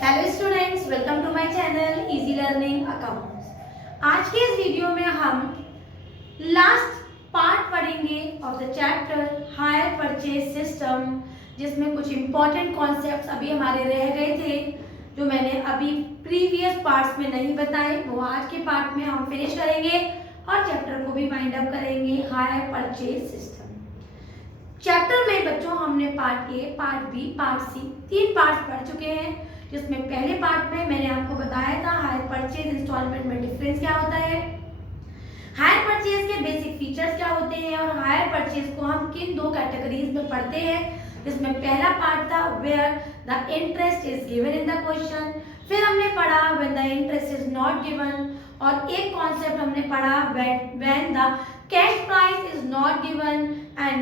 Hello students, welcome to my channel easy learning accounts. आज के इस वीडियो में हम लास्ट पार्ट पढ़ेंगे of the chapter hire purchase system, जिसमें कुछ इंपॉर्टेंट कॉन्सेप्ट्स अभी हमारे रह गए थे जो मैंने अभी प्रीवियस पार्ट्स में नहीं बताए, वो आज के पार्ट में हम फिनिश करेंगे और चैप्टर को भी वाइंड अप करेंगे। हायर परचेज सिस्टम चैप्टर में बच्चों हमने part A, part B, part C, 3 part पढ़ चुके हैं, जिसमें पहले पार्ट में मैंने आपको बताया था हायर परचेज इंस्टॉलमेंट में डिफरेंस क्या होता है, हायर परचेज के बेसिक फीचर्स क्या होते हैं और हायर परचेज को हम किन 2 कैटेगरीज में पढ़ते हैं। जिसमें पहला पार्ट था where the interest is given in the question, फिर हमने पढ़ा when the interest is not given, और एक कॉन्सेप्ट हमने पढ़ा when the cash price is not given and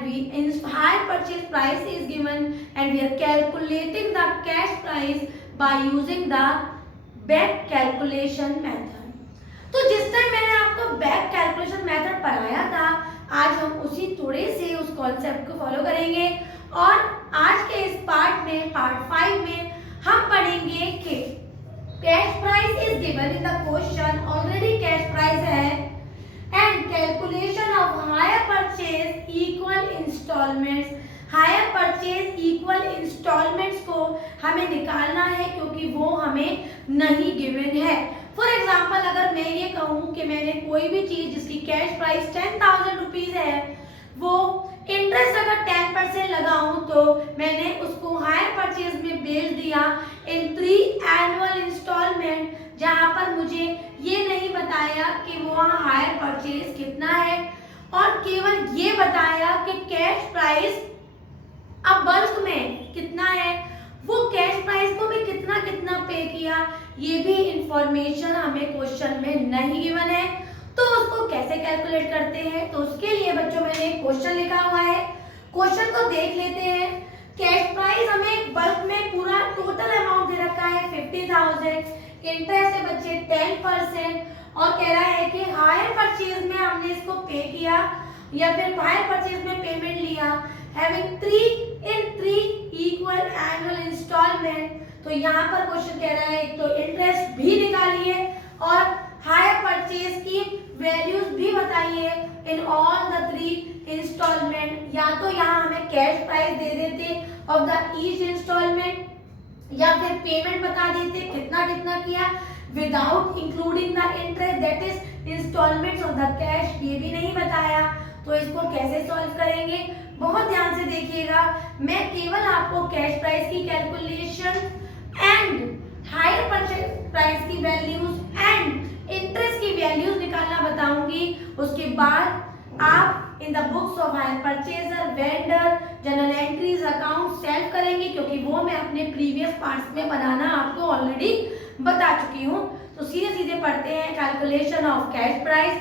higher purchase price is given and we are calculating the cash price by using the back calculation method। तो जिस time मैंने आपको back calculation method पढ़ाया था, आज हम उसी थोड़े से उस कॉन्सेप्ट को फॉलो करेंगे और आज के इस पार्ट में, पार्ट 5 में हम पढ़ेंगे कि cash price is given in the question, already cash price है, and calculation of higher purchase equal installments, higher purchase equal installments को हमें निकालना है क्योंकि वो हमें नहीं गिवन है। फॉर एग्जाम्पल अगर मैं ये कहूँ कि मैंने कोई भी चीज जिसकी कैश प्राइस 10,000 रुपीज है, वो इंटरेस्ट अगर 10% लगाऊं तो मैंने उसको हायर परचेज में बेच दिया इन 3 एनुअल इंस्टॉलमेंट, जहां पर मुझे ये नहीं बताया कि वो हायर परचेज कितना है और केवल ये बताया कि कैश प्राइस अब बल्क में कितना है, वो कैश प्राइस को भी कितना कितना पे किया, ये भी इंफॉर्मेशन हमें क्वेश्चन में नहीं गिवन है। तो उसको कैसे कैलकुलेट करते हैं, तो उसके लिए बच्चों मैंने एक क्वेश्चन लिखा हुआ है, क्वेश्चन को देख लेते हैं। कैश प्राइस हमें बल्क में पूरा टोटल अमाउंट दे रखा है 50,000, इंटरेस्ट है बच्चे 10% और कह रहा है कि हायर परचेज में हमने इसको पे किया या फिर हायर परचेज में पेमेंट लिया हैविंग 3 इक्वल एनुअल इंस्टॉलमेंट। तो यहाँ पर क्वेश्चन कह रहा है एक तो इंटरेस्ट भी निकालिए और हायर परचेज की वैल्यूज भी बताइए इन ऑल द 3 इंस्टॉलमेंट। या तो यहाँ हमें कैश प्राइस दे देते ऑफ द ईच इंस्टॉलमेंट या फिर पेमेंट बता देते कितना कितना किया without including the interest, that is instalments of the cash, ये भी नहीं बताया। तो इसको कैसे सॉल्व करेंगे, बहुत ध्यान से देखिएगा। मैं केवल आपको कैश प्राइस की calculation and hire purchase price की वैल्यूज एंड इंटरेस्ट की वैल्यूज निकालना बताऊंगी। उसके बाद आप in the books of hire purchaser, vendor, journal entries, account self करेंगे क्योंकि वो मैं अपने प्रीवियस पार्ट्स में बनाना आपको ऑलरेडी बता चुकी हूँ। तो सीधे सीधे पढ़ते हैं। Calculation of cash price,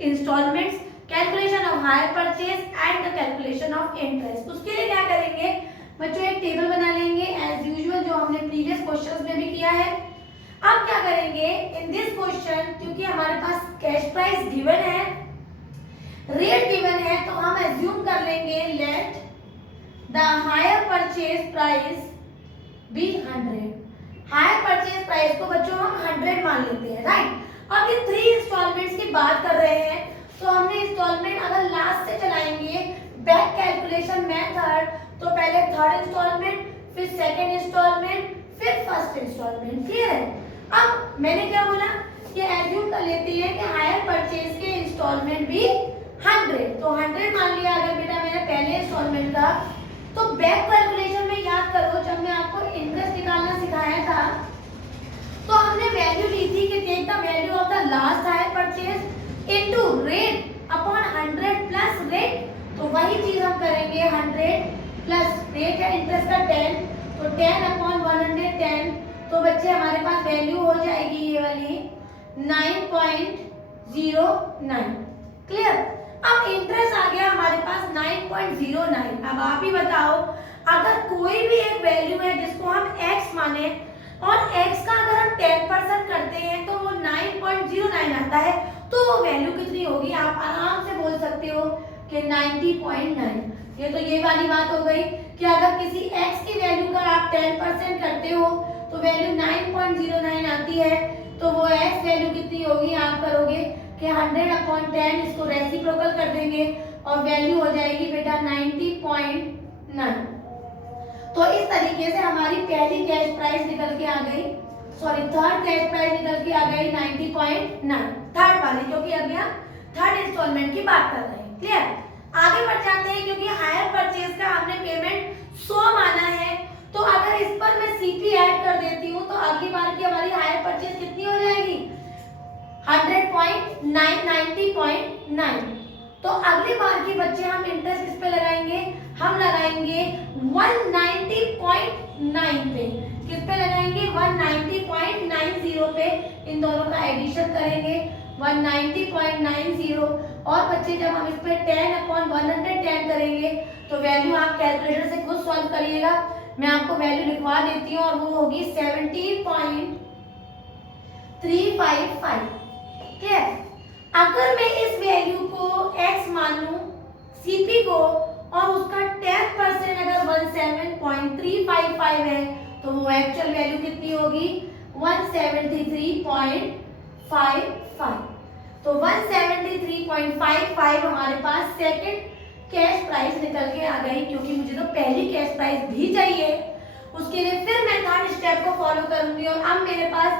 instalments, calculation of hire purchase and the calculation of interest. उसके लिए क्या करेंगे बच्चों, एक टेबल बना लेंगे एज यूजुअल जो हमने प्रीवियस क्वेश्चंस में भी किया है। अब क्या करेंगे इन दिस क्वेश्चन, क्योंकि हमारे पास कैश प्राइस गिवन है, रेट गिवन है, तो हम एज्यूम कर लेंगे let the hire purchase price be 100। Hire purchase price को बच्चों हम 100 मान लेते हैं, राइट। अब ये 3 इंस्टॉलमेंट्स की बात कर रहे हैं, तो हमने इंस्टॉलमेंट अगर लास्ट से चलाएंगे बैक कैलकुलेशन मेथड, तो पहले 3rd इंस्टॉलमेंट, फिर 2nd इंस्टॉलमेंट, फिर 1st इंस्टॉलमेंट। क्लियर है। अब मैंने क्या बोला कि एज्यूम कर लेते हैं कि हायर परचेज के इंस्टॉलमेंट भी 100, तो 100 मान लिया अगर बेटा मेरा पहले इंस्टॉलमेंट था। तो बैक कैलकुलेशन में याद करो जब मैं आपको इंटरेस्ट निकालना सिखाया था तो हमने वैल्यू ली थी कि take the value of the last hire purchase into rate upon 100 plus rate. तो वही चीज हम करेंगे, 100 प्लस रेट है इंटरेस्ट का 10, तो 10 अपॉन 110। तो बच्चे हमारे पास वैल्यू हो जाएगी ये वाली 9.09। क्लियर। अब इंटरेस्ट आ गया हमारे पास 9.09। अब आप ही बताओ अगर कोई भी एक वैल्यू है जिसको हम x माने और x का अगर हम 10% करते हैं तो वो 9.09 आता है, तो वो वैल्यू कितनी होगी आप आराम से बोल सकते हो कि 90.9। ये वाली बात हो गई कि अगर किसी x की वैल्यू का आप 10% करते हो तो वैल्यू 9.09 आती है तो वो x वैल्यू कितनी होगी, आप करोगे कि 100/10 इसको रेसिप्रोकल कर देंगे और वैल्यू हो जाएगी बेटा 90.9। तो इस तरीके से हमारी पहली कैश प्राइस निकल के आ गई, सॉरी थर्ड कैश प्राइस निकल के आ गई 90.9, थर्ड वाली, क्योंकि अभी हम थर्ड इंस्टॉलमेंट की बात कर रहे हैं। क्लियर? आगे बढ़ जाते हैं, क्योंकि हायर परचेज का हमने पेमेंट 100 माना है, तो अगर इस पर मैं सीपी ऐड कर देती हूँ तो अगली बार की हमारी हायर परचेज कितनी हो जाएगी, 90.9। तो अगली बार की बच्चे हम इंटरेस्ट किस पे लगाएंगे, हम लगाएंगे 190.9 पे। किस पे लगाएंगे, 190.90 पे। इन दोनों का एडिशन करेंगे 190.90, और बच्चे जब हम इस पे 10/110 करेंगे तो वैल्यू आप कैलकुलेटर से खुद सॉल्व करिएगा, मैं आपको वैल्यू लिखवा देती हूँ, और वो होगी 70.355। ठीक है? अगर मैं इस वैल्यू को x मान लूं सीपी को, और उसका 10% अगर 17.355 है तो वो एक्चुअल वैल्यू कितनी होगी, 173.55। तो 173.55 हमारे पास सेकंड कैश प्राइस निकल के आ गई, क्योंकि मुझे तो पहली कैश प्राइस भी चाहिए। उसके लिए फिर मैं थर्ड स्टेप को फॉलो करूंगी, और अब मेरे पास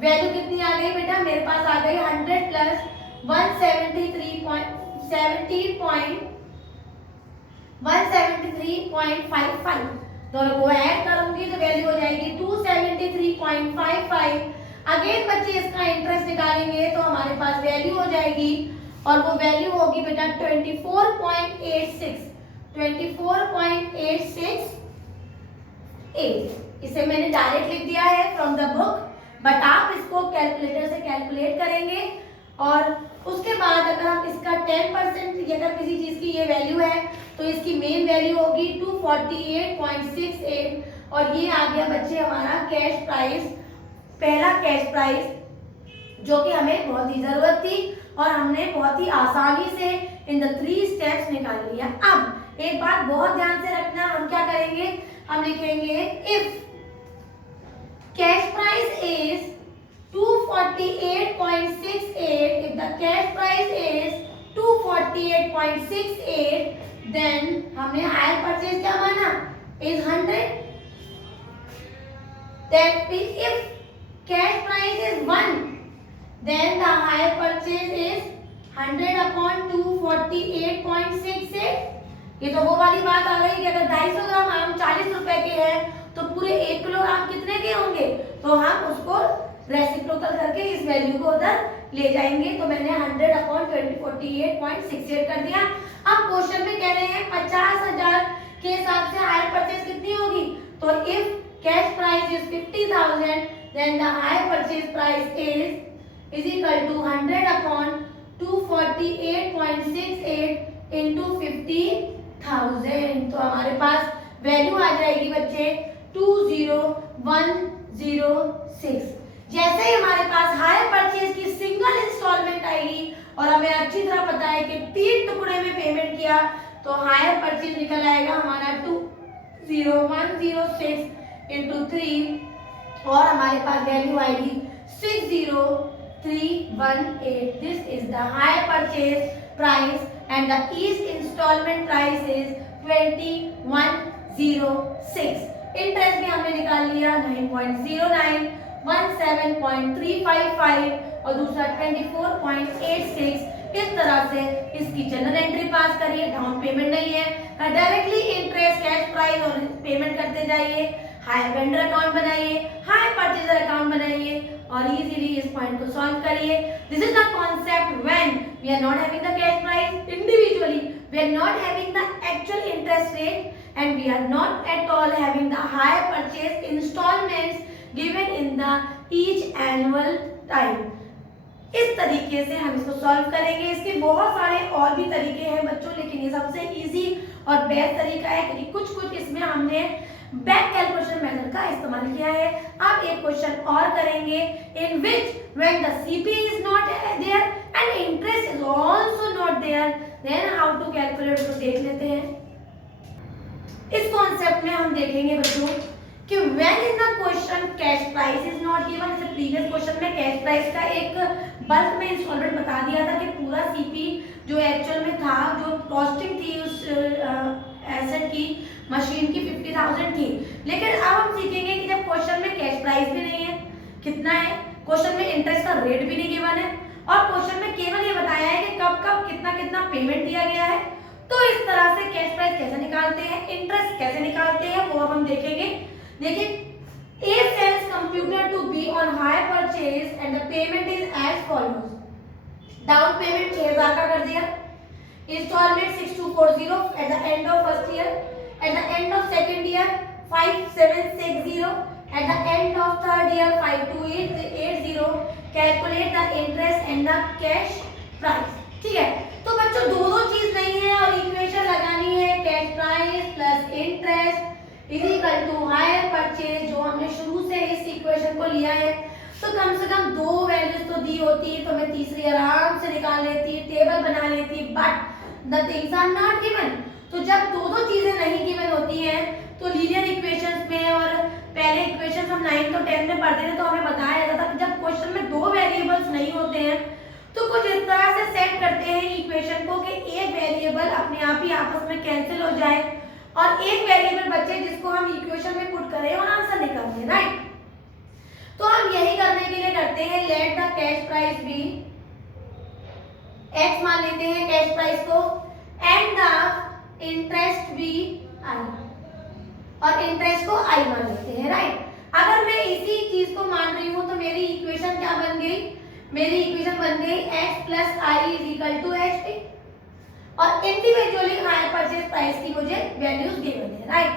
वैल्यू कितनी आ गई बेटा, मेरे पास आ गई 100 प्लस 173.55, दोनों को ऐड करूंगी तो वैल्यू हो जाएगी 273.55। अगेन बच्चे इसका इंटरेस्ट निकालेंगे तो हमारे पास वैल्यू हो जाएगी, और वो वैल्यू होगी बेटा 24.86। इसे मैंने डायरेक्ट लिख दिया है फ्रॉम द बुक, बट आप इसको कैलकुलेटर से कैलकुलेट करेंगे, और उसके बाद अगर हम इसका 10% अगर किसी चीज की ये वैल्यू है तो इसकी मेन वैल्यू होगी 248.68, और ये आ गया बच्चे हमारा कैश प्राइस, पहला कैश प्राइस, जो कि हमें बहुत ही जरूरत थी और हमने बहुत ही आसानी से इन द 3 स्टेप्स निकाल लिया। अब एक बात बहुत ध्यान से रखना, हम क्या करेंगे, हम लिखेंगे if cash price is 248.68, if the cash price is 248.68, then हमने हायर परचेज क्या माना, is 100, that if cash price is 1, then the higher purchase is 100/248.68। ये तो वो वाली बात आ गई कि अगर 250 ग्राम आम 40 रुपए के हैं तो पूरे 1 किलो आम कितने के होंगे, तो हम उसको रेसिप्रोकल करके इस वैल्यू को उधर ले जाएंगे। तो मैंने 100/248.68 कर दिया। अब क्वेश्चन में कह रहे हैं 50,000 के हिसाब से हायर परचेज कितनी होगी, तो if cash price is 50,000 then the hire purchase price is equal to 100/248.68 into 50,000। तो हमारे पास वैल्यू आ जाएगी बच्चे 20106। जैसे ही हमारे पास हायर परचेज की सिंगल इंस्टॉलमेंट आएगी और हमें अच्छी तरह पता है कि 3 टुकड़े में पेमेंट किया, तो हायर परचेज निकल आएगा हमारा 20106 इंटू 3, और हमारे पास वैल्यू आएगी 60318। This is the hire purchase price and the each instalment price is 2106। Interest भी हमने निकाल लिया 9.09, 17.355 और दूसरा 24.86। इस तरह से इसकी जनरल एंट्री पास करिए, डाउन पेमेंट नहीं है, डायरेक्टली इंटरेस्ट कैश प्राइस और पेमेंट करते जाइए, हायर वेंडर अकाउंट बनाइए, हायर परचेजर अकाउंट बनाइए, और इजीली इस पॉइंट को सॉल्व करिए। This is the concept when we are not having the cash price individually, we are not having the actual interest rate, and we are not at all having the higher purchase installments given in the each annual time। इस तरीके से हम इसको solve करेंगे। इसके बहुत सारे और भी तरीके हैं बच्चों, लेकिन ये सबसे इजी और बेस्ट तरीका है, क्योंकि कुछ इसमें हमने बैक कैलकुलेशन मेथड का इस्तेमाल किया है। अब एक क्वेश्चन और करेंगे, in which when the CP is not there and interest is also not there, then how to calculate, तो देख लेते हैं। इस कॉन्सेप्ट में हम देखेंगे बच्चों कि when in the question cash price का एक बल्क में इंस्टॉलमेंट बता दिया था कि पूरा सीपी जो एक्चुअल में था, जो कॉस्टिंग थी उस एसेट की, मशीन की 50,000 थी। लेकिन अब हम सीखेंगे कि जब क्वेश्चन में कैश प्राइस भी नहीं है कितना है, क्वेश्चन में इंटरेस्ट का रेट भी नहीं गिवन है, और क्वेश्चन में केवल ये बताया है कि कब कब कितना कितना पेमेंट दिया गया है, तो इस तरह से कैश प्राइस कैसे निकालते हैं, इंटरेस्ट कैसे निकालते हैं, वो अब हम देखेंगे। देखिए, A sells computer to B on hire purchase and the payment is as follows. Down payment 6,000 का कर दिया, instalment 6240 at the end of first year, at the end of second year 5760, at the end of third year 5280. Calculate the interest and the cash price. ठीक है, तो बच्चों दो चीज नहीं है और इक्वेशन लगानी है, cash price plus interest is equal to hire purchase, जो हमने शुरू से इस इक्वेशन को लिया है। तो कम से कम दो वैल्यूज तो दी होती तो मैं तीसरी आराम से निकाल लेती, टेबल बना लेती, but the things are not given. तो जब दो चीजें नहीं गिवन होती हैं तो लीनियर इक्वेशंस में, और पहले इक्वेशंस हम 9th और 10th में पढ़ते थे तो हमें बताया जाता था कि जब क्वेश्चन में दो वेरिएबल्स नहीं होते हैं तो कुछ इस तरह से सेट करते हैं इक्वेशन को कि एक वेरिएबल अपने आप ही आपस में कैंसिल हो जाए और एक वेरिएबल बचे जिसको हम इक्वेशन में पुट करें और आंसर निकाल दें, राइट। तो हम यही करने के लिए करते हैं, let the cash price be, x मान लेते हैं कैश प्राइस को, and the interest be I, और इंटरेस्ट को i मान लेते हैं, राइट। अगर मैं इसी चीज को मान रही हूं तो मेरी इक्वेशन क्या बन गई, मेरी इक्वेशन बन गई x plus I is equal to H T, और इंडिविजुअली हायर परचेज प्राइस की मुझे वैल्यूज गिवन है, राइट।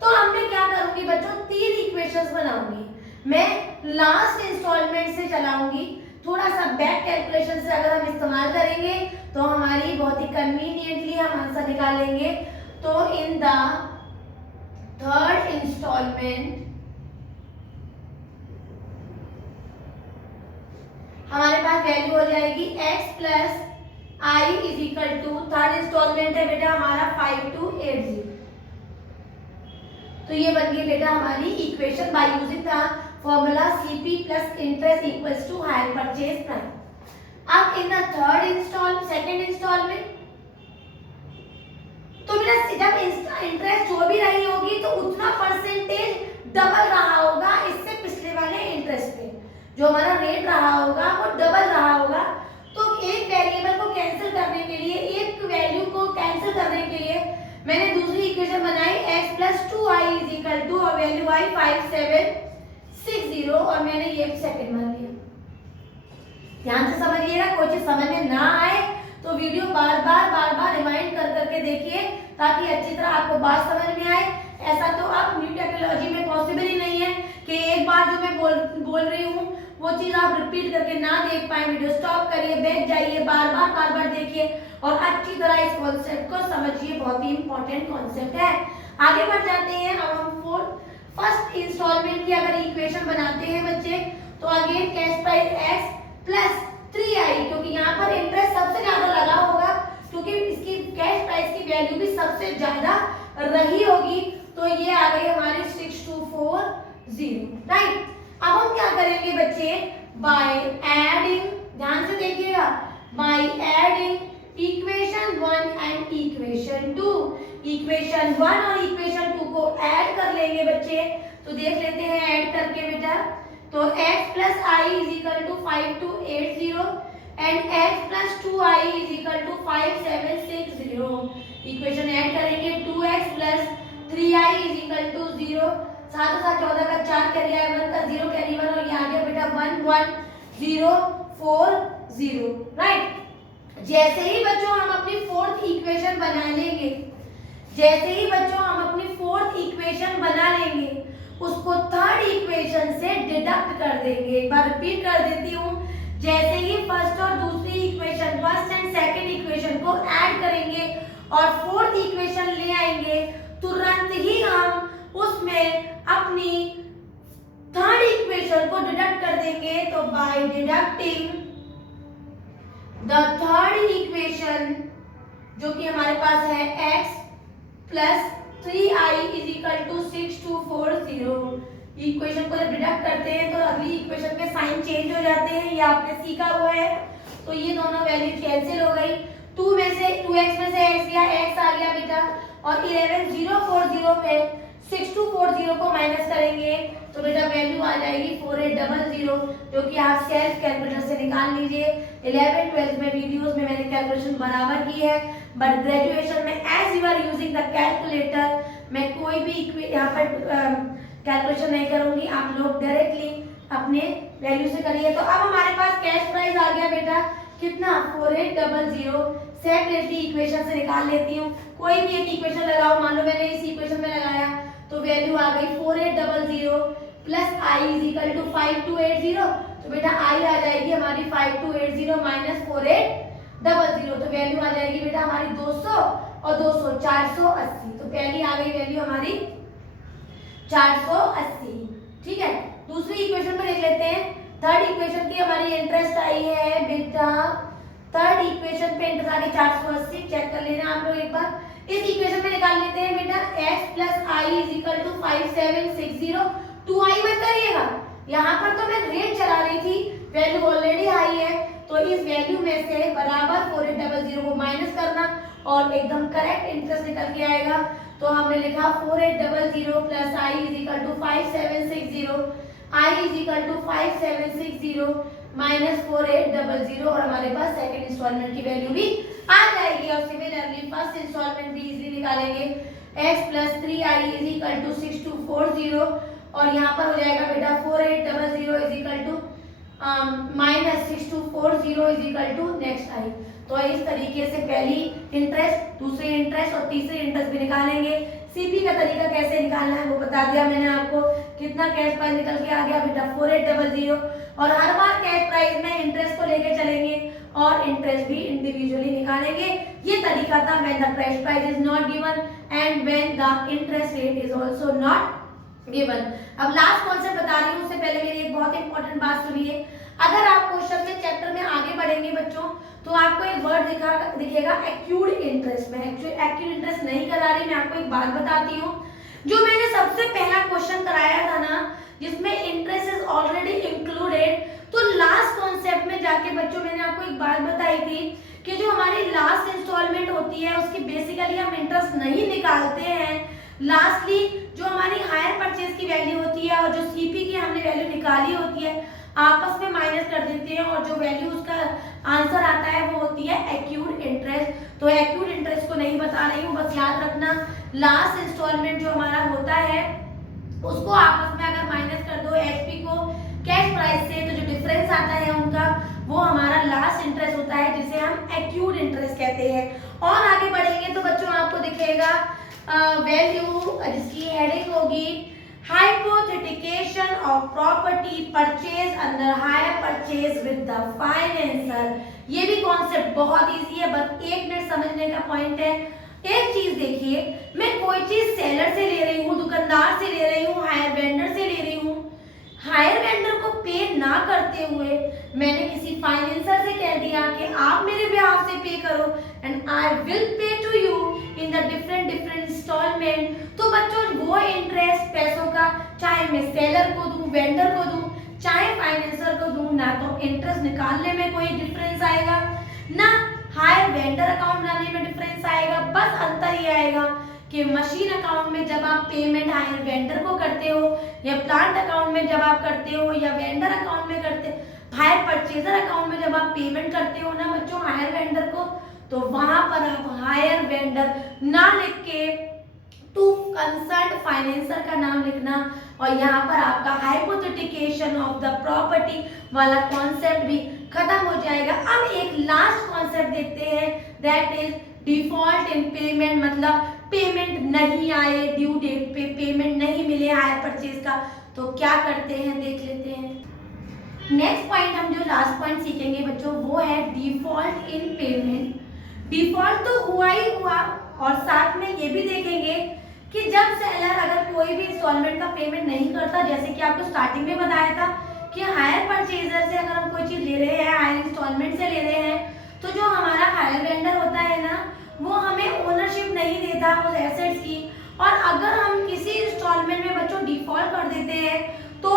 तो अब मैं क्या करूंगी बच्चों, तीन इक्वेशंस बनाऊंगी। मैं लास्ट इंस्टॉलमेंट से चलाऊंगी, थोड़ा सा बैक कैलकुलेशन से अगर हम इस्तेमाल करेंगे तो हमारी बहुत ही कन्वीनियंटली हम आंसर निकाल लेंगे। तो इन द थर्ड इंस्टॉलमेंट हमारे पास वैल्यू हो जाएगी x plus I is equal to, third instalment है बेटा हमारा 5280। तो ये बन गई बेटा हमारी equation by using the formula CP plus interest equals to hire purchase price. अब इन द सेकंड इंस्टॉलमेंट तो बेटा जब इंटरेस्ट जो भी रही होगी तो उतना परसेंटेज डबल रहा होगा इससे पिछले वाले इंटरेस्ट पे, जो हमारा रेट रहा होगा वो डबल रहा होगा। तो एक वेरिएबल को कैंसिल करने के लिए, एक वैल्यू को कैंसिल करने के लिए मैंने दूसरी इक्वेशन बनाई x plus 2i is equal to, और वैल्यू आई 5760, और मैंने ये सेकंड मान लिया। ध्यान से समझिएगा, कोई चीज समझ में ना आए तो वीडियो बार बार रिमाइंड कर करके देखिए ताकि अच्छी तरह आपको बात समझ में आए। ऐसा तो आप न्यू टेक्नोलॉजी में पॉसिबल ही नहीं है कि एक बार जो मैं बोल रही हूँ वो चीज आप रिपीट करके ना देख पाए। वीडियो स्टॉप करिए, बैठ जाइए, बार बार देखिए और अच्छी तरह इस कॉन्सेप्ट को समझिए, बहुत ही इंपॉर्टेंट कॉन्सेप्ट है। आगे बढ़ जाते हैं। अब हम फर्स्ट इंस्टॉलमेंट की अगर इक्वेशन बनाते हैं बच्चे तो again cash price x plus 3i, क्योंकि यहाँ पर इंटरेस्ट सबसे ज्यादा लगा होगा क्योंकि इसकी कैश प्राइस की वैल्यू भी सबसे ज्यादा रही होगी, तो ये आ गई हमारी 6240, राइट। अब हम क्या करेंगे बच्चे, बाय एडिंग, ध्यान से देखिएगा, by adding equation 1 and equation 2, equation 1 और इक्वेशन 2 को ऐड कर लेंगे बच्चे। तो देख लेते हैं ऐड करके बेटा, तो x plus I is equal to 5280 and x plus 2i is equal to 5760। Equation add करेंगे, 2x plus 3i is equal to 0, 7 7 14 का 4 कैरी आया, 1 का 0 कैरी 1, और ये आ गया बेटा 11040, राइट। जैसे ही बच्चों हम अपनी फोर्थ इक्वेशन बना लेंगे, जैसे ही बच्चों हम अपनी फोर्थ इक्वेशन बना लेंगे उसको थर्ड इक्वेशन से डिडक्ट कर देंगे। एक बार रिपीट कर देती हूँ, जैसे ही फर्स्ट और दूसरी equation, first and second equation को ऐड करेंगे और फोर्थ इक्वेशन ले आएंगे, तुरंत ही हम उसमें अपनी थर्ड इक्वेशन को डिडक्ट कर देंगे। तो by deducting the third equation जो कि हमारे पास है x plus 3i is equal to 6240, equation को जब डिडक्ट करते हैं तो अगली इक्वेशन के साइन चेंज हो जाते हैं, ये आपने सीखा हुआ है। तो ये दोनों वैल्यू कैंसिल हो गई। 2x में से x गया, x आ गया बेटा, और 11040 में 6240 को माइनस करेंगे तो बेटा वैल्यू आ जाएगी 4800, जो कि आप सेल्फ कैलकुलेटर से निकाल लीजिए। 11th-12th में वीडियोस में मैंने कैलकुलेशन बराबर की है, बट ग्रेजुएशन में as you are using the calculator मैं कोई भी यहाँ पर कैलकुलेशन नहीं करूंगी, आप लोग डायरेक्टली अपने वैल्यू से करिए। तो अब हमारे पास कैश प्राइस आ गया बेटा कितना, 4800। सेपरेटली इक्वेशन से निकाल लेती हूँ, कोई भी एक इक्वेशन लगाओ, मान लो मैंने इस इक्वेशन में लगाया तो वैल्यू आ गई 4800 plus I is equal to 5280। तो बेटा आई आ जाएगी हमारी 5280 माइनस 4800, तो वैल्यू आ जाएगी बेटा हमारी 200 और 200 480। तो पहली आ गई वैल्यू हमारी 480। ठीक है, दूसरी इक्वेशन में देख लेते हैं। थर्ड इक्वेशन की हमारी इंटरेस्ट आई है बेटा, थर्ड इक्वेशन पे इंटरेस्ट आ गई 480, चेक कर लेना आप लोग एक बार। इस इक्वेशन में निकाल लेते हैं बेटा x plus I is equal to 5760। 2i मत करिएगा, यहाँ पर तो मैं रेट चला रही थी, वैल्यू ऑलरेडी हाई है, तो इस वैल्यू में से बराबर 4800 को माइनस करना और एकदम करेक्ट इंटरेस्ट निकल के आएगा। तो हमने लिखा 4800 plus I is equal to 5760, I is equal to 5760 minus 4800, और हमारे पास सेकंड इंस्टॉलमेंट की वैल्यू भी आ जाएगी। और सिमिलरली फर्स्ट इंस्टॉलमेंट भी इजीली निकालेंगे, x plus 3i is equal to 6240, और यहाँ पर हो जाएगा बेटा 4800 is equal to minus 6240 is equal to next I. तो इस तरीके से पहली इंटरेस्ट, दूसरी इंटरेस्ट और तीसरी इंटरेस्ट भी निकालेंगे। सीपी का तरीका कैसे निकालना है वो बता दिया मैंने आपको। कितना कैश प्राइस निकल के आ गया बेटा 4800, और हर बार कैश प्राइस में इंटरेस्ट को लेके चलेंगे और इंटरेस्ट भी इंडिविजुअली निकालेंगे। ये तरीका था when the cash price is not given and when the interest rate is also not given. अब लास्ट कॉन्सेप्ट बता रही हूँ, उससे पहले मेरी एक बहुत इंपॉर्टेंट बात सुनिए। अगर आप क्वेश्चन में चैप्टर में आगे बढ़ेंगे बच्चों, तो आपको एक वर्ड दिखेगा एक्यूड इंटरेस्ट में। एक्यूड इंटरेस्ट नहीं करा रही, मैं आपको एक बात बताती हूँ। जो मैंने सबसे पहला क्वेश्चन कराया था ना, जिसमें इंटरेस्ट इज ऑलरेडी इंक्लूडेड, तो लास्ट कॉन्सेप्ट में जाके बच्चों मैंने आपको एक बात बताई थी कि जो हमारी लास्ट इंस्टॉलमेंट होती है उसकी बेसिकली हम इंटरेस्ट नहीं निकालते हैं। लास्टली जो हमारी हायर परचेज की वैल्यू होती है और जो सीपी की हमने वैल्यू निकाली होती है आपस में माइनस कर देते हैं, और जो वैल्यू उसका आंसर आता है वो होती है एक्यूड इंटरेस्ट। तो एक्यूड इंटरेस्ट को नहीं बता रही हूँ, बस याद रखना लास्ट इंस्टॉलमेंट जो हमारा होता है उसको आपस में अगर माइनस कर दो एचपी को कैश प्राइस से, तो जो डिफरेंस आता है उनका वो हमारा लास्ट इंटरेस्ट होता है, जिसे हम एक्यूड इंटरेस्ट कहते हैं। और आगे बढ़ेंगे तो बच्चों आपको दिखेगा वैल्यू जिसकी हेडिंग होगी hypothecation of property purchase under hire purchase with the financier. ये भी कॉन्सेप्ट बहुत इजी है, बस 1 मिनट समझने का पॉइंट है। एक चीज देखिए, मैं कोई चीज सेलर से ले रही हूँ, दुकानदार से ले रही हूँ, हायर वेंडर से ले रही हूँ। हायर वेंडर को पे ना करते हुए मैंने किसी फाइनेंसर से कह दिया कि आप मेरे बिहाफ से पे करो and I will pay to you in the different instalment. तो बच्चों वो इंटरेस्ट पैसों का चाहे मैं सेलर को दूं, वेंडर को दूं, चाहे फाइनेंसर को दूं, ना तो इंटरेस्ट निकालने में कोई डिफरेंस आएगा, ना हायर वेंडर अकाउंट बनाने में डिफरेंस आएगा। बस अंतर ये आएगा कि मशीन अकाउंट में जब आप पेमेंट हायर वेंडर को करते हो, या प्लांट अकाउंट में जब आप करते हो, या वेंडर अकाउंट में करते हो, हायर परचेजर अकाउंट में जब आप पेमेंट करते हो ना बच्चों हायर वेंडर को, तो वहां पर आप हायर वेंडर ना लिख के टू कंसर्न्ड फाइनेंसर का नाम लिखना, और यहाँ पर आपका हाइपोथेटिकेशन ऑफ द प्रॉपर्टी वाला कॉन्सेप्ट भी खत्म हो जाएगा। अब एक लास्ट कॉन्सेप्ट देखते हैं, that is default in payment, मतलब पेमेंट नहीं आए, ड्यू डेट पे पेमेंट नहीं मिले हायर परचेज का, तो क्या करते हैं देख लेते हैं। नेक्स्ट पॉइंट हम जो लास्ट पॉइंट सीखेंगे बच्चों वो है डिफॉल्ट इन पेमेंट। डिफॉल्ट तो हुआ ही हुआ, और साथ में ये भी देखेंगे कि जब सेलर अगर कोई भी इंस्टॉलमेंट का पेमेंट नहीं करता, जैसे कि आपको स्टार्टिंग में बताया था कि हायर परचेजर से अगर हम कोई चीज ले रहे हैं, हायर इंस्टॉलमेंट से ले रहे हैं, तो जो हमारा हायर वेंडर होता है ना वो हमें ओनरशिप नहीं देता उस एसेट्स की। और अगर हम किसी इंस्टॉलमेंट में बच्चों डिफॉल्ट कर देते हैं तो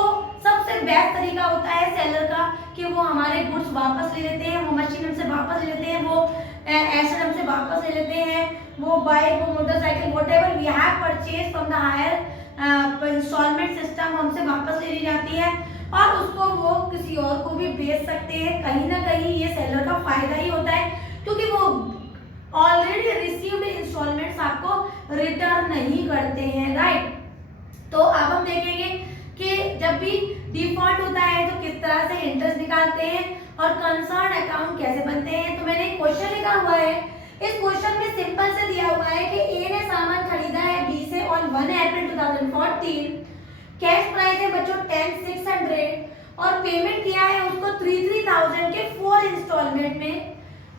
सबसे सबसे बेस्ट तरीका होता है सेलर का कि वो हमारे गुड्स वापस ले लेते हैं, वो मशीन हमसे वापस ले लेते हैं, वो एसेट हमसे वापस ले लेते हैं, वो बाइक, वो motorcycle, whatever we have purchase from the hire instalment system हमसे वापस ले ली जाती है और उसको वो किसी और को भी बेच सकते हैं। कहीं ना कहीं ये सेलर का फायदा ही होता है क्योंकि वो ऑलरेडी रिसीव्ड इंस्टॉलमेंट्स आपको रिटर्न नहीं करते हैं, राइट। तो अब हम देखेंगे कि जब भी डिफॉल्ट होता है तो किस तरह से इंटरेस्ट निकालते हैं और कंसर्न अकाउंट कैसे बनते हैं। तो मैंने एक क्वेश्चन लिखा हुआ है, इस क्वेश्चन में सिंपल से दिया हुआ है कि ए ने सामान खरीदा है बी से ऑन 1 अप्रैल 2014, कैश प्राइस है बच्चों 10,600 और पेमेंट किया है उसको 3,000 के 4 इंस्टॉलमेंट में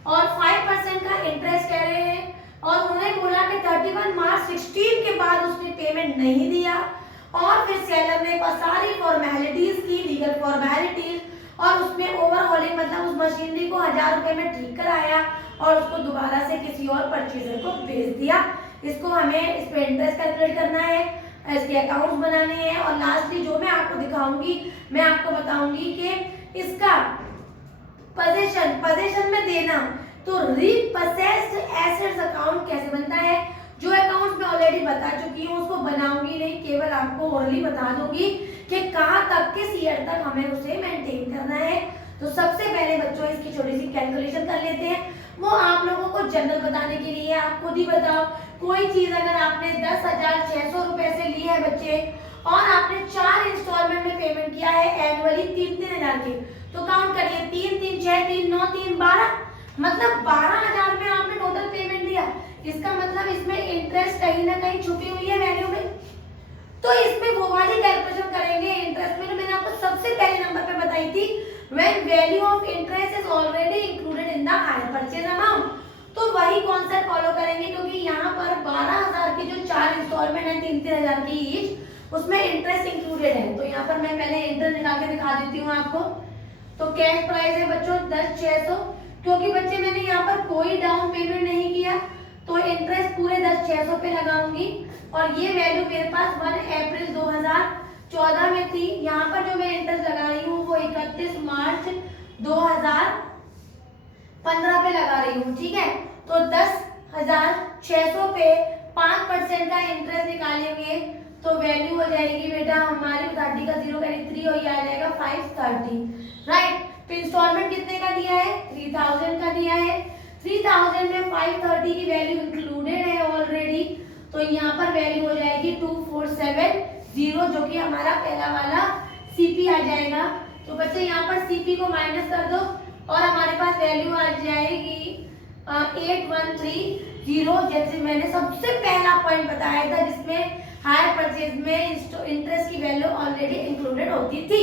और 5% का इंटरेस्ट कह रहे हैं और उन्होंने बोला कि 31 मार्च 16 के बाद उसने पेमेंट नहीं दिया और फिर सेलर ने सारी फॉर्मेलिटीज की, लीगल फॉर्मेलिटीज, और उसमें ओवरहॉलिंग मतलब उस मशीनरी को 1000 रुपए में ठीक कराया और उसको दोबारा से किसी और परचेजर को बेच दिया। इसको हमें इस पे इंटरेस्ट कैलकुलेट करना है, इसके अकाउंट्स बनाने हैं और लास्टली जो मैं आपको दिखाऊंगी मैं आपको बताऊंगी कि इसका पोजीशन में देना। तो रीपसेस्ड एसेट्स अकाउंट कैसे बनता है, जो अकाउंट्स मैं ऑलरेडी बता चुकी हूँ उसको बनाऊंगी नहीं, केवल आपको ओरली बता दूंगी कि कहाँ तक किस ईयर तक हमें उसे मेंटेन करना है। तो सबसे पहले बच्चों इसकी छोटी सी कैलकुलेशन कर लेते हैं, वो आप लोगों को जनरल बताने के लिए। आप खुद ही बताओ, कोई चीज अगर आपने 10,600 रुपए से ली है बच्चे और आपने 4 इंस्टॉलमेंट में पेमेंट किया है एनुअली 3,000 के, तो काउंट करिए 3, 3, 6, 3, 9, 3, 12, मतलब 12,000 में आपने टोटल पेमेंट दिया। इसका मतलब इसमें इंटरेस्ट कहीं ना कहीं छुपी हुई है वैल्यू में। तो इसमें वो वाली कैलकुलेशन करेंगे इंटरेस्ट में, तो मैंने आपको सबसे पहले नंबर पे बताई थी when value of interest is already included in the hire purchase amount। तो वही कॉन्सेप्ट फॉलो करेंगे क्योंकि यहाँ पर 12,000 की जो 4 इंस्टॉलमेंट है 3,000 की ईच, उसमें इंटरेस्ट इंक्लूडेड है। तो यहाँ पर मैं पहले इंटरेस्ट निकाल के दिखा देती हूँ आपको। तो कैश प्राइस है बच्चों 10,600, क्योंकि बच्चे मैंने यहाँ पर कोई डाउन पेमेंट नहीं किया तो इंटरेस्ट पूरे 10,600 पे लगाऊंगी और ये वैल्यू मेरे पास 1 अप्रैल 2014 में थी। यहाँ पर जो मैं इंटरेस्ट लगा रही हूँ वो 31 मार्च 2015 पे लगा रही हूँ, ठीक है। तो 10,600 पे 5% का इंटरेस्ट निकालेंगे तो वैल्यू हो जाएगी बेटा हमारी 30 का 0 का 3 और ये आ जाएगा 530, राइट। तो इंस्टॉलमेंट कितने का दिया है, 3,000 का दिया है। 3,000 में 530 की वैल्यू इंक्लूडेड है ऑलरेडी, तो यहाँ पर वैल्यू हो जाएगी 2470 जो कि हमारा पहला वाला सीपी आ जाएगा। तो बच्चे यहाँ पर सीपी को माइनस कर दो और हमारे पास वैल्यू आ जाएगी 8130, जैसे मैंने सबसे पहला पॉइंट बताया था जिसमें हायर परचेज में इंटरेस्ट की वैल्यू ऑलरेडी इंक्लूडेड होती थी।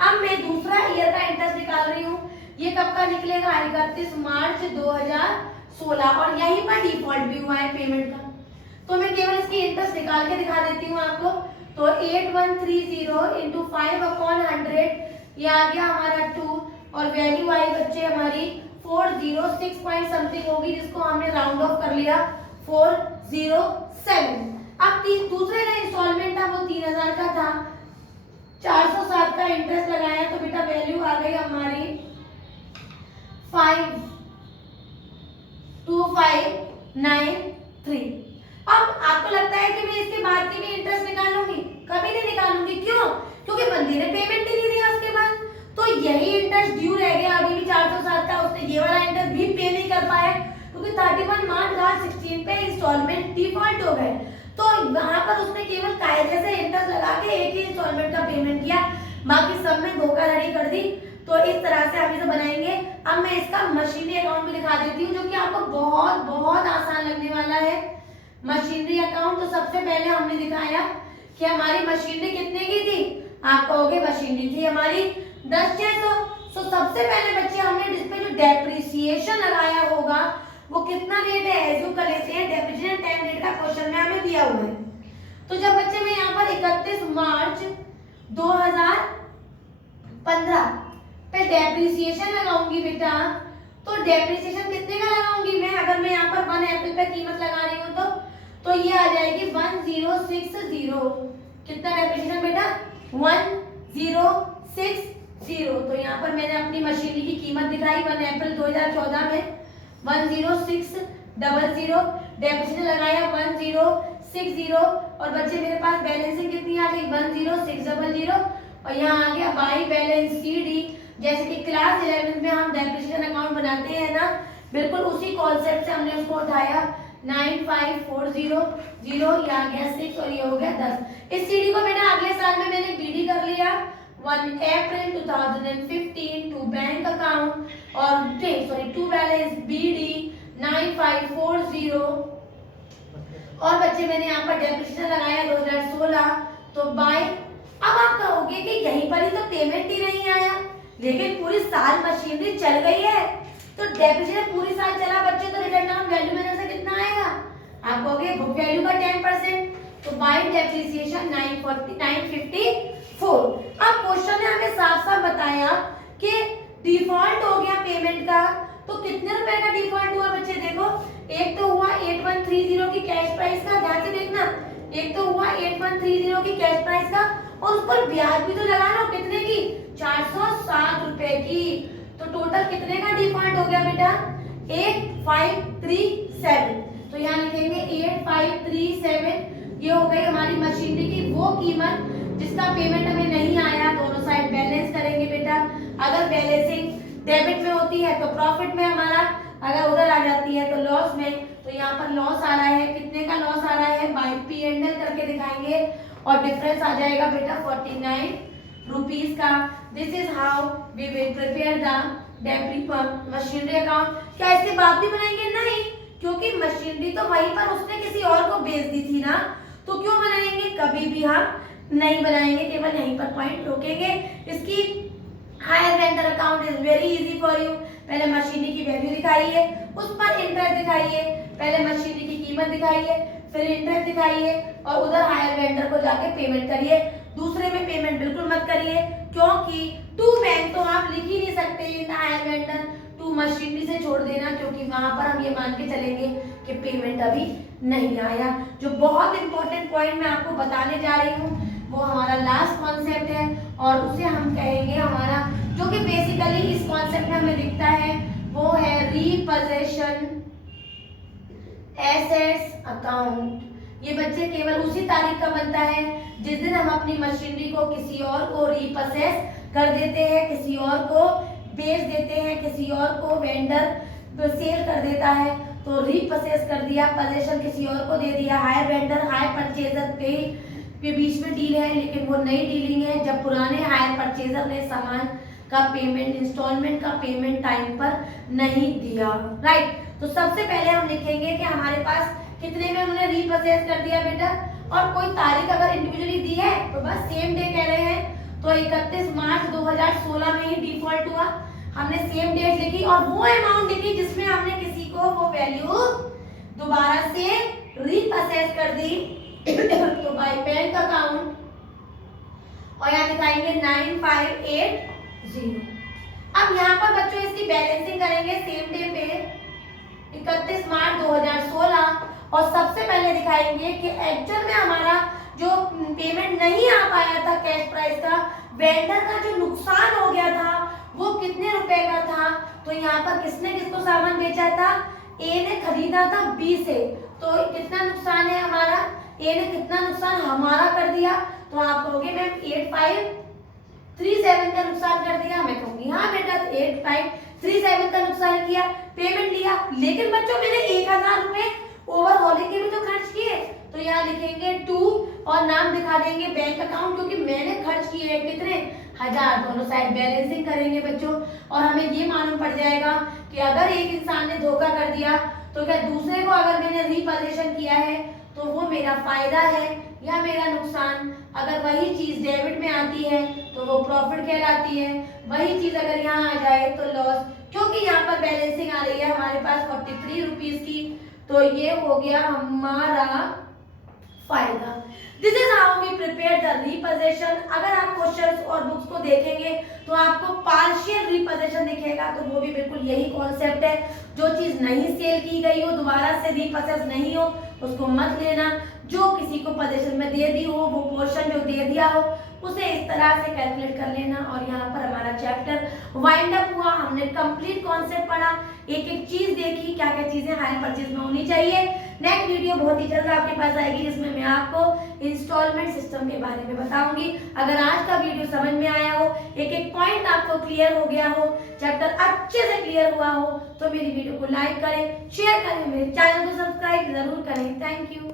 अब मैं दूसरा ईयर का इंटरेस्ट निकाल रही हूँ, ये कब का निकलेगा 31 मार्च 2016 और यहीं पर डिफॉल्ट भी हुआ है पेमेंट का। तो मैं केवल इसकी इंटरेस्ट निकाल के दिखा देती हूँ आपको। तो 8130 इंटू 5/100 ये आ गया हमारा 2 और वैल्यू आई बच्चे हमारी 406 पॉइंट समथिंग होगी, जिसको हमने राउंड ऑफ कर लिया 407। अब दूसरे का इंस्टॉलमेंट था वो 3,000 का था, 407 का इंटरेस्ट लगाया तो बेटा वैल्यू आ गई हमारी 52593। अब आपको लगता है कि मैं इसके बाद की भी इंटरेस्ट निकालूंगी, कभी नहीं निकालूंगी। क्यों? क्योंकि बंदी ने पेमेंट ही नहीं दिया उसके बाद, तो यही इंटरेस्ट ड्यू रह गया। अभी भी 407 का उसने ये वाला इंटरेस्ट भी पे नहीं कर पाया क्योंकि 31 मार्च 2016 पे इंस्टॉलमेंट डिफॉल्ट हो गए। तो वहां पर उसने केवल कायदे से इंटरेस्ट लगा के एक ही इंस्टॉलमेंट का पेमेंट किया, बाकी सब में धोखाधड़ी कर दी। तो इस तरह से हम इसे बनाएंगे। अब मैं इसका मशीनरी अकाउंट भी दिखा देती हूँ जो कि आपको बहुत बहुत आसान लगने वाला है। मशीनरी अकाउंट तो सबसे पहले हमने दिखाया कि हमारी मशीनरी कितने की थी, आप कहोगे मशीनरी थी हमारी 10,600। तो सबसे पहले बच्चे हमने जिस पे जो डेप्रिसिएशन लगाया होगा वो कितना रेट है एज्यूम कर लेते हैं। डेप्रिसिएशन टाइम रेट का क्वेश्चन में हमें दिया हुआ है। तो जब बच्चे मैं यहाँ पर 31 मार्च 2015 पे डेप्रिसिएशन लगाऊंगी बेटा, तो डेप्रिसिएशन कितने का लगाऊंगी मैं, अगर मैं यहाँ पर 1 अप्रैल पे कीमत लगा रही हूँ तो ये आ जाएगी 1060। कितना डेप्रिसिएशन बेटा 1060 1060। तो यहाँ पर मैंने अपनी मशीनरी की कीमत दिखाई 1 अप्रैल 2014 में 10600, डेप्रिसिएशन लगाया 1060 और बच्चे मेरे पास बैलेंसिंग कितनी आ गई 10600 और यहाँ आ गया बाई बैलेंस CD। जैसे कि क्लास 11 में हम डेप्रिसिएशन अकाउंट बनाते हैं ना, बिल्कुल उसी कॉन्सेप्ट से हमने उसको उठाया 95400, ये आ गया 6 और ये हो गया 10। इस CD को बेटा अगले साल में मैंने BD कर लिया 1 अप्रैल 2015 टू बैंक अकाउंट और टू बैलेंस BD 9540 और बच्चे मैंने यहाँ पर डेप्रिसिएशन लगाया 2016। तो बाय, अब आप कहोगे कि यहीं पर ही तो पेमेंट ही नहीं आया, लेकिन पूरी साल मशीनरी चल गई है तो डेप्रिसिएशन पूरी साल चला बच्चे, तो रिटर्न ऑन वैल्यू मेरे से कितना आएगा? आप कहोगे बुक वैल्यू का 10%, तो बाय डेप्रिसिएशन 954। अब क्वेश्चन ने हमें साफ साफ बताया कि डिफॉल्ट हो गया पेमेंट का, तो कितने रुपए का डिफॉल्ट हुआ बच्चे? देखो, एक तो हुआ 8130 की कैश प्राइस का, ध्यान से देखना, एक तो हुआ 8130 की कैश प्राइस का और उस पर ब्याज भी तो लगा लो, कितने की? 460 रुपए की। तो टोटल कितने का डिफॉल्ट हो गया बेटा? 8537। तो यहाँ लिखेंगे 8537, ये हो गई हमारी मशीनरी की वो कीमत जिसका पेमेंट हमें नहीं आया। दोनों साइड बैलेंस करेंगे बेटा, अगर बैलेंसिंग डेबिट में होती है तो प्रॉफिट में हमारा, अगर उधर आ जाती है तो लॉस में। तो यहाँ पर लॉस आ रहा है, कितने का लॉस आ रहा है? बाय P&L करके दिखाएंगे और डिफरेंस आ जाएगा बेटा 49 रुपीस का। This is how we will prepare the machinery account. क्या इसके बाद भी बनाएंगे? नहीं, क्योंकि मशीनरी तो वहीं पर उसने किसी और को बेच दी थी ना, तो क्यों बनाएंगे? कभी भी हम नहीं बनाएंगे, केवल यहीं पर पॉइंट रोकेंगे। इसकी higher vendor account is very easy for you. पहले मशीनरी की वैल्यू दिखाइए, उस पर इंटरेस्ट दिखाइए, पहले मशीनरी की कीमत दिखाइए, फिर इंटरेस्ट दिखाइए और उधर हायर वेंडर को जाके पेमेंट करिए। दूसरे में पेमेंट बिल्कुल मत करिए, क्योंकि टू बैंक तो आप लिख ही नहीं सकते in hire vendor, to machinery से छोड़ देना, क्योंकि वहां पर हम ये मान के चलेंगे कि पेमेंट अभी नहीं आया। जो बहुत इंपॉर्टेंट पॉइंट मैं आपको बताने जा रही हूँ वो हमारा लास्ट कॉन्सेप्ट है और उसे हम कहेंगे हमारा, जो कि बेसिकली इस कॉन्सेप्ट में हमें दिखता है, वो है रीपोजेशन एसेट्स अकाउंट। ये बच्चे केवल उसी तारीख का बनता है जिस दिन हम अपनी मशीनरी को किसी और को रीपोजेस कर देते हैं, किसी और को बेच देते हैं, किसी और को वेंडर सेल कर देता है। तो रीपोजेस कर दिया, पोजीशन किसी और को दे दिया। हायर वेंडर हायर परचेजर के बीच में डील है, लेकिन वो नई डीलिंग है जब पुराने हायर परचेजर ने सामान का पेमेंट, इंस्टॉलमेंट का पेमेंट टाइम पर नहीं दिया। राइट, तो सबसे पहले हम लिखेंगे कि हमारे पास कितने में उन्होंने रीपोजेस कर दिया बेटा, और कोई तारीख अगर इंडिविजुअली दी है तो बस सेम डे कह रहे हैं, तो 31 मार्च 2016 में ही डिफॉल्ट हुआ। हमने सेम डेट लिखी और वो अमाउंट लिखी जिसमें हमने किसी को वो वैल्यू दोबारा से रीपोजेस कर दी। तो बाय बैंक अकाउंट और यहाँ दिखाएंगे 9580। अब यहाँ पर बच्चों इसकी बैलेंसिंग करेंगे सेम डे पे 31 मार्च 2016 और सबसे पहले दिखाएंगे कि एक्चुअल में हमारा जो पेमेंट नहीं आ पाया था कैश प्राइस का, वेंडर का जो नुकसान हो गया था वो कितने रुपए का था। तो यहाँ पर किसने किसको सामान बेचा था? ए ने खरीदा था बी से, तो कितना नुकसान है हमारा? ए ने कितना नुकसान हमारा कर दिया? तो आप कहोगे मैम 8537 का नुकसान कर दिया। मैं कहूंगी हाँ बेटा 8537 का नुकसान किया, पेमेंट लिया, लेकिन बच्चों मैंने 1000 रुपए ओवरऑलिंग के भी तो खर्च किए। तो यहाँ लिखेंगे 2 और नाम दिखा देंगे बैंक अकाउंट, क्योंकि मैंने खर्च किए हैं कितने? 1000। दोनों साइड बैलेंसिंग करेंगे बच्चों और हमें ये मालूम पड़ जाएगा कि अगर एक इंसान ने धोखा कर दिया तो क्या दूसरे को अगर मैंने रीपोजीशन किया है तो वो मेरा फायदा है या मेरा नुकसान। अगर वही चीज डेबिट में आती है तो वो प्रॉफिट कहलाती है, वही चीज अगर यहाँ आ जाए तो लॉस। क्योंकि यहाँ पर बैलेंसिंग आ रही है हमारे पास 43 रुपीज की, तो ये हो गया हमारा फायदा। This is how we prepare the repossession. अगर आप क्वेश्चंस और बुक्स को देखेंगे तो आपको पार्शियल रीपोजीशन दिखेगा, तो वो भी बिल्कुल यही कॉन्सेप्ट है। जो चीज नहीं सेल की गई हो, दोबारा से रीपोजेस नहीं हो, उसको मत लेना। जो किसी को पोजीशन में दे दी हो, वो पोर्शन जो दे दिया हो उसे इस तरह से कैलकुलेट कर लेना। और यहाँ पर हमारा चैप्टर वाइंड अप हुआ। हमने कंप्लीट कॉन्सेप्ट पढ़ा, एक एक चीज देखी, क्या क्या चीजें हायर परचेज में होनी चाहिए। नेक्स्ट वीडियो बहुत ही जल्द आपके पास आएगी जिसमें मैं आपको इंस्टॉलमेंट सिस्टम के बारे में बताऊंगी। अगर आज का वीडियो समझ में आया हो, एक एक पॉइंट आपको क्लियर हो गया हो, चैप्टर अच्छे से क्लियर हुआ हो, तो मेरी वीडियो को लाइक करें, शेयर करें, मेरे चैनल को सब्सक्राइब जरूर करें। Thank you.